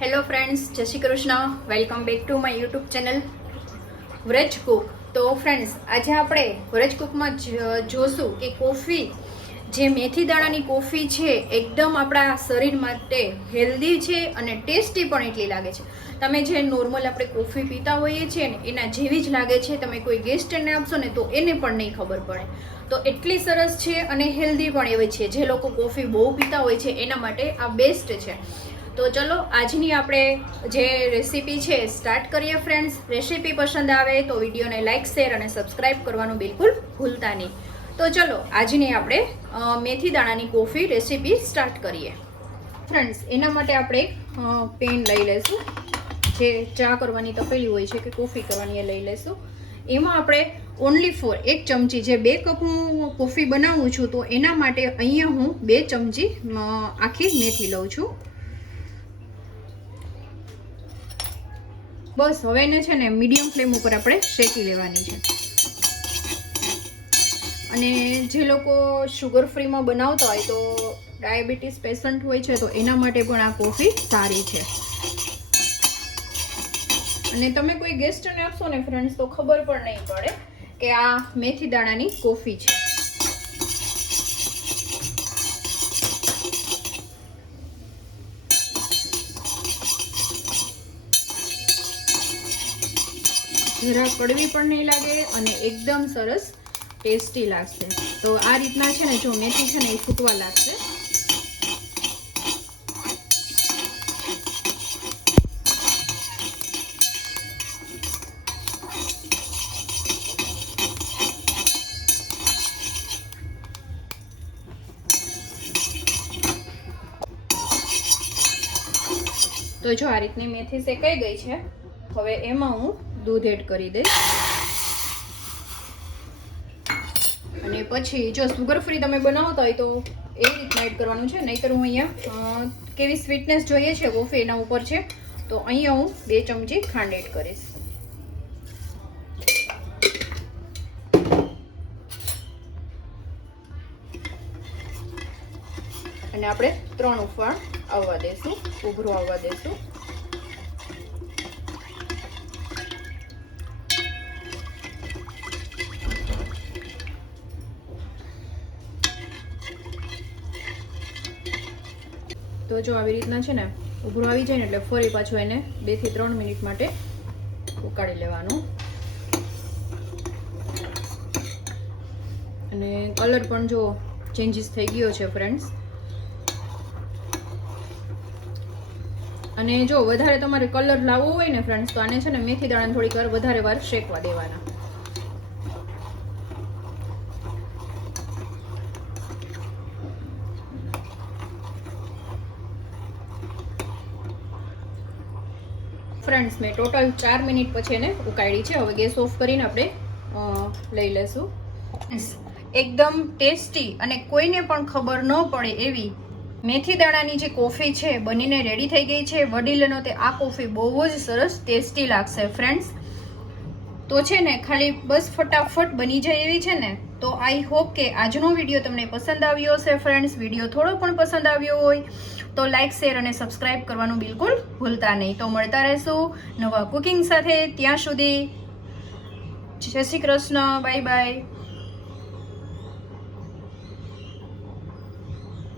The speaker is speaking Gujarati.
હેલો ફ્રેન્ડ્સ જય Shri Krishna welcome back to my YouTube channel Vraj cook તો ફ્રેન્ડ્સ આજે આપણે વ્રજ કુકમાં જોશું કે કોફી જે મેથી દાણાની કોફી છે, એકદમ આપણા શરીર માટે હેલ્ધી છે અને ટેસ્ટી પણ એટલી લાગે છે. તમે જે નોર્મલ આપણે કોફી પીતા હોઈએ છીએ ને, એના જેવી જ લાગે છે. તમે કોઈ ગેસ્ટને આપશો ને, તો એને પણ નહીં ખબર પડે. તો એટલી સરસ છે અને હેલ્ધી પણ એવી છે. જે લોકો કોફી બહુ પીતા હોય છે, એના માટે આ બેસ્ટ છે. તો ચલો, આજની આપણે જે રેસીપી છે સ્ટાર્ટ કરીએ ફ્રેન્ડ્સ રેસીપી પસંદ આવે તો વિડીયોને લાઇક શેર અને સબસ્ક્રાઈબ કરવાનું બિલકુલ ભૂલતા નહીં. તો ચલો, આજની આપણે મેથી દાણાની કોફી રેસીપી સ્ટાર્ટ કરીએ. ફ્રેન્ડ્સ એના માટે આપણે પેન લઈ લઈશું. જે ચા કરવાની તપેલી હોય છે કે કોફી કરવાની એ લઈ લઈશું. એમાં આપણે ઓનલી ફોર એક ચમચી જે બે કપ હું કોફી બનાવું છું, તો એના માટે અહીંયા હું બે ચમચી આખી મેથી લઉં છું. બસ હવે એને છે ને મીડિયમ ફ્લેમ ઉપર આપણે શેકી લેવાની છે. અને જે લોકો શુગર ફ્રીમાં બનાવતા હોય તો ડાયાબિટીસ પેશન્ટ હોય છે તો એના માટે પણ આ કોફી સારી છે. અને તમે કોઈ ગેસ્ટને આપશો ને ફ્રેન્ડ્સ તો ખબર પણ નહીં પડે કે આ મેથી દાણાની કોફી છે. જરા કડવી પણ નહીં લાગે અને એકદમ સરસ ટેસ્ટી લાગશે. તો આ રીતના છે ને જો મેથી છે ને એ ફૂટવા લાગશે. તો જો આ રીતની મેથી શેકાઈ ગઈ છે. હવે એમાં હું દૂધ એડ કરી દઈશ અને પછી જો સુગર ફ્રી તમે બનાવતા હોય તો એ રીતના એડ કરવાનું છે. નહીંતર હું અહીંયા કેવી સ્વીટનેસ જોઈએ છે કોફી એના ઉપર છે, તો અહીંયા હું બે ચમચી ખાંડ એડ કરીશ. અને આપણે ત્રણ ઉફાણ આવવા દઈશું ઉભરું આવવા દેશું. તો જો આવી રીતના છે ને ઉભરો આવી જાય ને એટલે ફરી પાછું એને બેથી ત્રણ મિનિટ માટે ઉકાળી લેવાનું. અને કલર પણ જો ચેન્જીસ થઈ ગયો છે ફ્રેન્ડ્સ અને જો વધારે તમારે કલર લાવવો હોય ને ફ્રેન્ડ્સ તો આને છે ને મેથી દાણા થોડીક વાર વધારે વાર શેકવા દેવાના. ફ્રેન્ડ્સ મેં ટોટલ ચાર મિનિટ પછી એને ઉકાળી છે. હવે ગેસ ઓફ કરીને આપણે લઈ લેશું. એકદમ ટેસ્ટી અને કોઈને પણ ખબર ન પડે એવી મેથી દાણાની જે કોફી છે, બનીને રેડી થઈ ગઈ છે. વડીલનો તે આ કોફી બહુ જ સરસ ટેસ્ટી લાગશે, ફ્રેન્ડ્સ. તો છે ને, ખાલી બસ ફટાફટ બની જાય એવી છે ને તો આઈ હોપ કે આજનો વીડિયો તમને પસંદ આવ્યો હશે ફ્રેન્ડ્સ વીડિયો થોડો પણ પસંદ આવ્યો હોય, તો લાઇક શેર અને સબસ્ક્રાઇબ કરવાનું બિલકુલ ભૂલતા નહીં. તો મળતા રહેશું નવા કુકિંગ સાથે. ત્યાં સુધી જય શ્રી કૃષ્ણ. Bye bye